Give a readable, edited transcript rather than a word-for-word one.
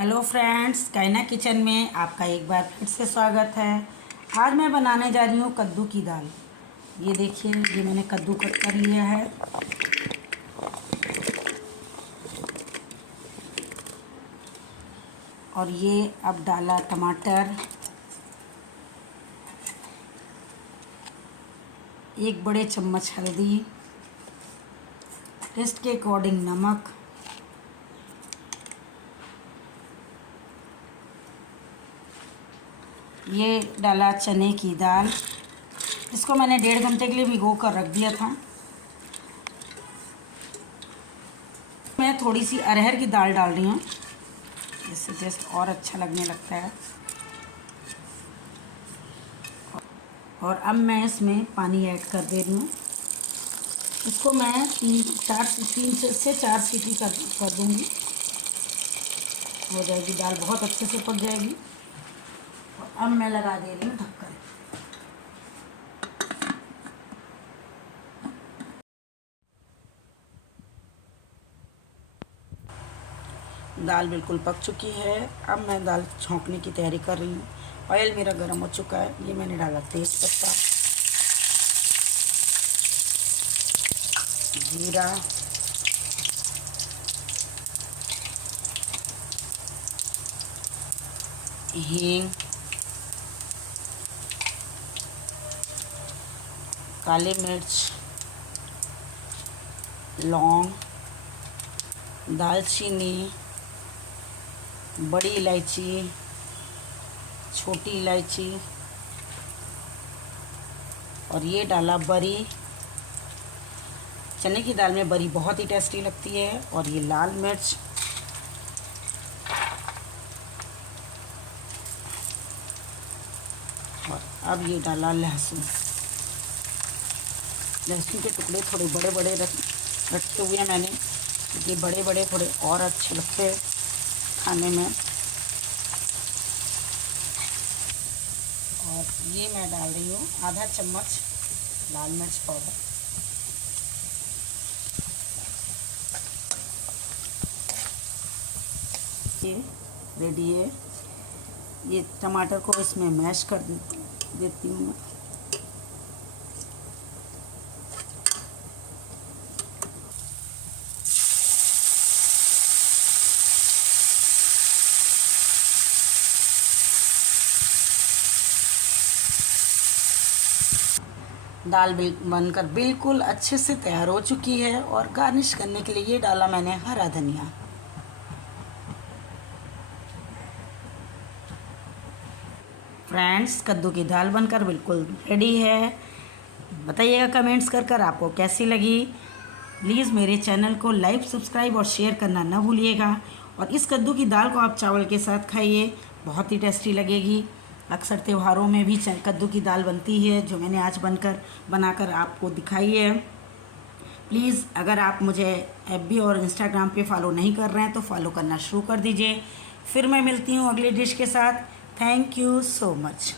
Hello friends, कायना kitchen में आपका एक बार फिर से स्वागत है। आज मैं बनाने जा रही हूँ कद्दू की दाल। ये देखिए, ये मैंने कद्दू कट कर लिया है। और ये अब डाला टमाटर, एक बड़े चम्मच हल्दी, टेस्ट के अकॉर्डिंग नमक, ये डाला चने की दाल। इसको मैंने 1.5 घंटे के लिए भिगो कर रख दिया था। मैं थोड़ी सी अरहर की दाल डाल रही हूँ, इससे टेस्ट और अच्छा लगने लगता है। और अब मैं इसमें पानी ऐड कर दे रही हूँ। इसको मैं 3 से 4 सीटी कर दूँगी। हो जाएगी दाल, बहुत अच्छे से पक जाएगी। और अब मैं लगा दे रही हूँ ढक्कन। दाल बिल्कुल पक चुकी है। अब मैं दाल छौंकने की तैयारी कर रही हूँ। ऑयल मेरा गर्म हो चुका है। ये मैंने डाला तेज पत्ता, जीरा, हींग, काली मिर्च, लौंग, दालचीनी, बड़ी इलायची, छोटी इलायची, और ये डाला बरी। चने की दाल में बरी बहुत ही टेस्टी लगती है। और ये लाल मिर्च, और अब ये डाला लहसुन। लहसुन के टुकड़े थोड़े बड़े बड़े रखे हुए हैं मैंने, क्योंकि बड़े बड़े थोड़े और अच्छे लगते हैं खाने में। और ये मैं डाल रही हूँ आधा चम्मच लाल मिर्च पाउडर। ये रेडी है। ये टमाटर को इसमें मैश कर देती हूँ मैं। दाल बनकर बिल्कुल अच्छे से तैयार हो चुकी है। और गार्निश करने के लिए ये डाला मैंने हरा धनिया। फ्रेंड्स, कद्दू की दाल बनकर बिल्कुल रेडी है। बताइएगा कमेंट्स कर आपको कैसी लगी। प्लीज़ मेरे चैनल को लाइक, सब्सक्राइब और शेयर करना ना भूलिएगा। और इस कद्दू की दाल को आप चावल के साथ खाइए, बहुत ही टेस्टी लगेगी। अक्सर त्योहारों में भी कद्दू की दाल बनती है, जो मैंने आज बनाकर आपको दिखाई है। प्लीज़ अगर आप मुझे एफबी और इंस्टाग्राम पे फॉलो नहीं कर रहे हैं तो फॉलो करना शुरू कर दीजिए। फिर मैं मिलती हूँ अगली डिश के साथ। Thank you so much.